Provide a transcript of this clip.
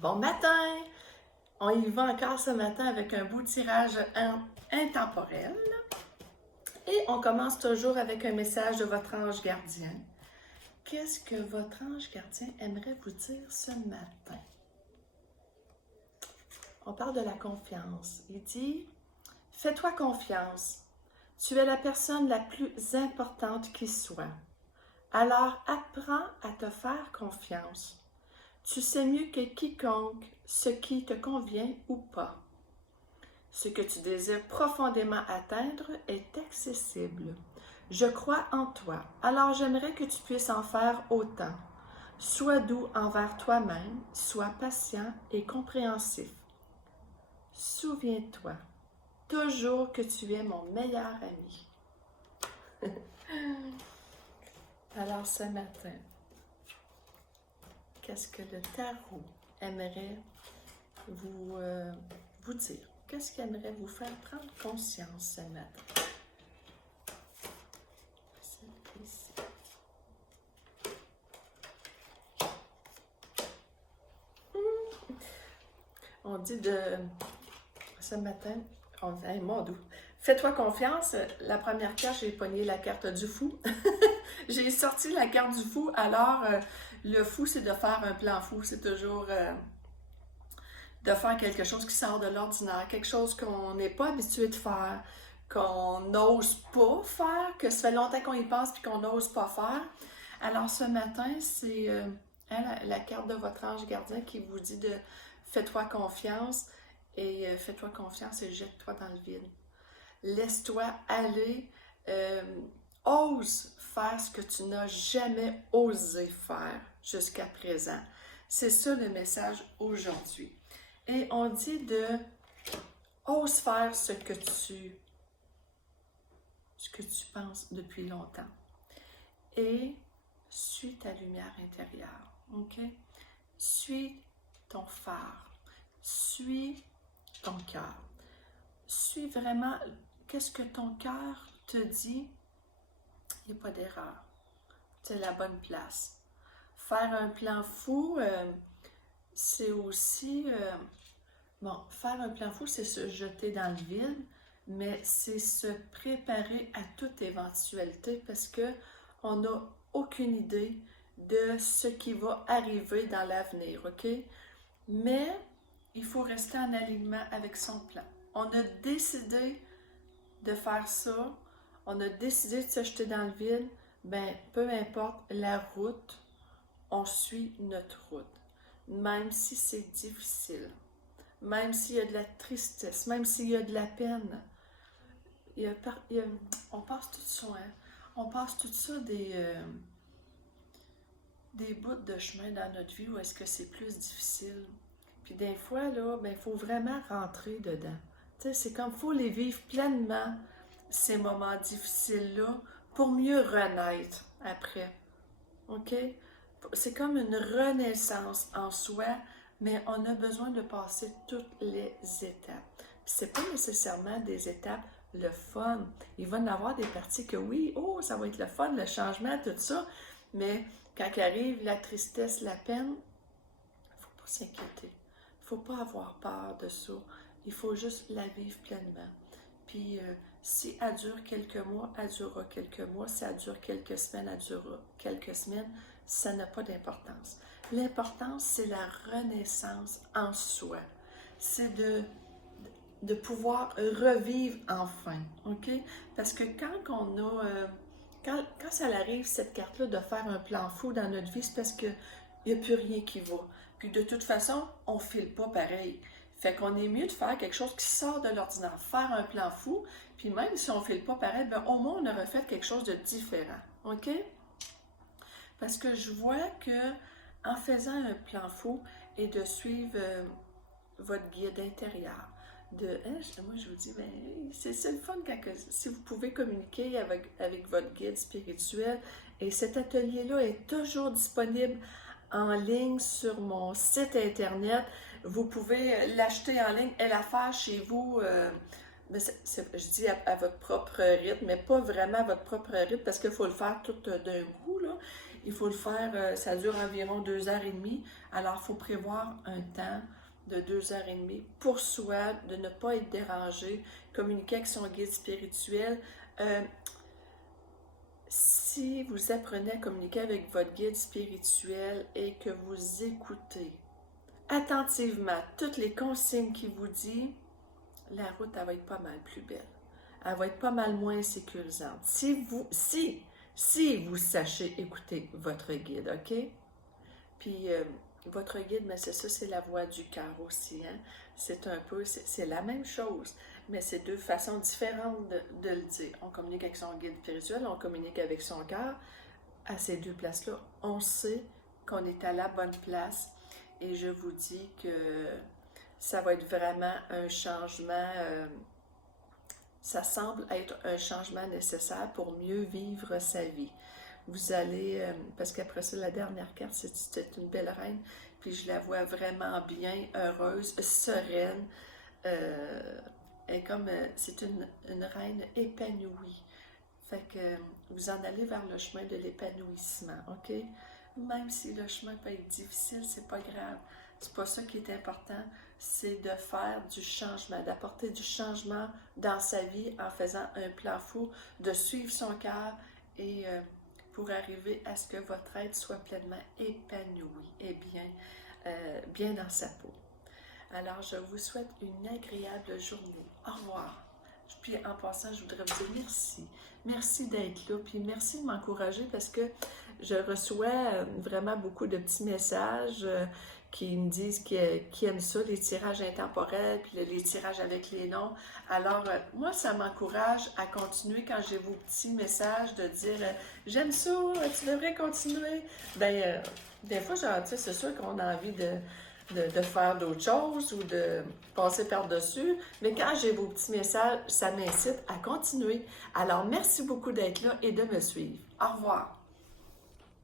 Bon matin! On y va encore ce matin avec un beau tirage intemporel. Et on commence toujours avec un message de votre ange gardien. Qu'est-ce que votre ange gardien aimerait vous dire ce matin? On parle de la confiance. Il dit, fais-toi confiance. Tu es la personne la plus importante qui soit. Alors apprends à te faire confiance. Tu sais mieux que quiconque ce qui te convient ou pas. Ce que tu désires profondément atteindre est accessible. Je crois en toi, alors j'aimerais que tu puisses en faire autant. Sois doux envers toi-même, sois patient et compréhensif. Souviens-toi toujours que tu es mon meilleur ami. Alors ce matin, qu'est-ce que le tarot aimerait vous dire? Qu'est-ce qu'il aimerait vous faire prendre conscience ce matin? C'est ici. On dit de ce matin, on dit, hey, mon doux, fais-toi confiance. La première carte, j'ai pogné la carte du fou. J'ai sorti la carte du fou. Alors, le fou, c'est de faire un plan fou. C'est toujours de faire quelque chose qui sort de l'ordinaire, quelque chose qu'on n'est pas habitué de faire, qu'on n'ose pas faire, que ça fait longtemps qu'on y pense puis qu'on n'ose pas faire. Alors, ce matin, c'est la carte de votre ange gardien qui vous dit de fais-toi confiance et fais-toi confiance et jette-toi dans le vide. Laisse-toi aller, ose faire ce que tu n'as jamais osé faire jusqu'à présent. C'est ça le message aujourd'hui. Et on dit de ose faire ce que tu penses depuis longtemps. Et suis ta lumière intérieure, ok? Suis ton phare, suis ton cœur. Suis vraiment qu'est-ce que ton cœur te dit, il n'y a pas d'erreur. C'est la bonne place. Faire un plan fou, c'est aussi... bon, faire un plan fou, c'est se jeter dans le vide, mais c'est se préparer à toute éventualité parce qu'on n'a aucune idée de ce qui va arriver dans l'avenir, ok? Mais il faut rester en alignement avec son plan. On a décidé de faire ça, on a décidé de se jeter dans le vide, ben peu importe la route, on suit notre route, même si c'est difficile. Même s'il y a de la tristesse, même s'il y a de la peine, on passe tout ça, hein? On passe tout ça des bouts de chemin dans notre vie où est-ce que c'est plus difficile. Puis des fois, là, ben, il faut vraiment rentrer dedans. Tu sais, c'est comme, il faut les vivre pleinement, ces moments difficiles-là, pour mieux renaître après. OK? C'est comme une renaissance en soi, mais on a besoin de passer toutes les étapes. Puis c'est pas nécessairement des étapes le fun. Il va y en avoir des parties que oui, oh, ça va être le fun, le changement, tout ça, mais quand arrive la tristesse, la peine, il ne faut pas s'inquiéter. Il ne faut pas avoir peur de ça. Il faut juste la vivre pleinement. Puis si elle dure quelques mois, elle durera quelques mois. Si elle dure quelques semaines, elle durera quelques semaines. Ça n'a pas d'importance. L'importance, c'est la renaissance en soi. C'est de pouvoir revivre enfin, OK? Parce que quand on a... quand ça arrive, cette carte-là, de faire un plan fou dans notre vie, c'est parce qu'il n'y a plus rien qui va. Puis de toute façon, on ne file pas pareil. Fait qu'on est mieux de faire quelque chose qui sort de l'ordinaire, faire un plan fou, puis même si on ne file pas pareil, ben au moins on aurait fait quelque chose de différent, OK? Parce que je vois que en faisant un plan fou et de suivre votre guide intérieur, moi je vous dis, ben, c'est le fun si vous pouvez communiquer avec votre guide spirituel. Et cet atelier-là est toujours disponible en ligne sur mon site internet. Vous pouvez l'acheter en ligne et la faire chez vous. Je dis à votre propre rythme, mais pas vraiment à votre propre rythme parce qu'il faut le faire tout d'un coup, là. il faut le faire, ça dure environ 2 h30. Alors, il faut prévoir un temps de 2 h30 pour soi, de ne pas être dérangé, communiquer avec son guide spirituel. Si vous apprenez à communiquer avec votre guide spirituel et que vous écoutez attentivement toutes les consignes qu'il vous dit, la route, elle va être pas mal plus belle. Elle va être pas mal moins sécurisante. Si vous sachez écouter votre guide, OK? Puis, votre guide, mais c'est ça, c'est la voix du cœur aussi, hein? C'est la même chose, mais c'est deux façons différentes de le dire. On communique avec son guide spirituel, on communique avec son cœur. À ces deux places-là, on sait qu'on est à la bonne place et je vous dis que ça va être vraiment un changement, ça semble être un changement nécessaire pour mieux vivre sa vie. Vous allez, parce qu'après ça, la dernière carte, c'était une belle reine, puis je la vois vraiment bien, heureuse, sereine, et comme c'est une reine épanouie. Fait que vous en allez vers le chemin de l'épanouissement, OK? Même si le chemin peut être difficile, c'est pas grave. C'est pas ça qui est important, c'est de faire du changement, d'apporter du changement dans sa vie en faisant un plan fou, de suivre son cœur et pour arriver à ce que votre être soit pleinement épanoui et bien dans sa peau. Alors, je vous souhaite une agréable journée. Au revoir. Puis en passant, je voudrais vous dire merci. Merci d'être là, puis merci de m'encourager parce que je reçois vraiment beaucoup de petits messages qui me disent qu'ils aiment ça, les tirages intemporels, puis les tirages avec les noms. Alors, moi, ça m'encourage à continuer quand j'ai vos petits messages de dire j'aime ça, tu devrais continuer. Ben, des fois, genre, tu sais, c'est sûr qu'on a envie de faire d'autres choses ou de passer par-dessus. Mais quand j'ai vos petits messages, ça m'incite à continuer. Alors, merci beaucoup d'être là et de me suivre. Au revoir.